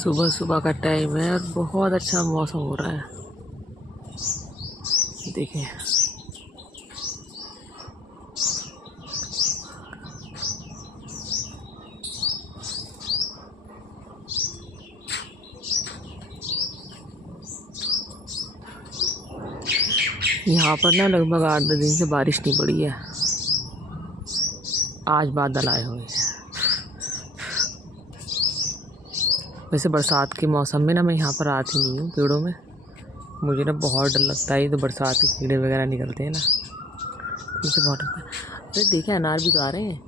सुबह सुबह का टाइम है और बहुत अच्छा मौसम हो रहा है। देखिए यहाँ पर ना लगभग 8-10 दिन से बारिश नहीं पड़ी है। आज बादल आए हुए हैं। वैसे बरसात के मौसम में ना मैं यहाँ पर आती नहीं हूँ पेड़ों में। मुझे ना बहुत डर लगता है, ये तो बरसात के कीड़े वगैरह निकलते हैं ना, मुझे बहुत डर लगता है। अरे देखें अनार भी तो आ रहे हैं।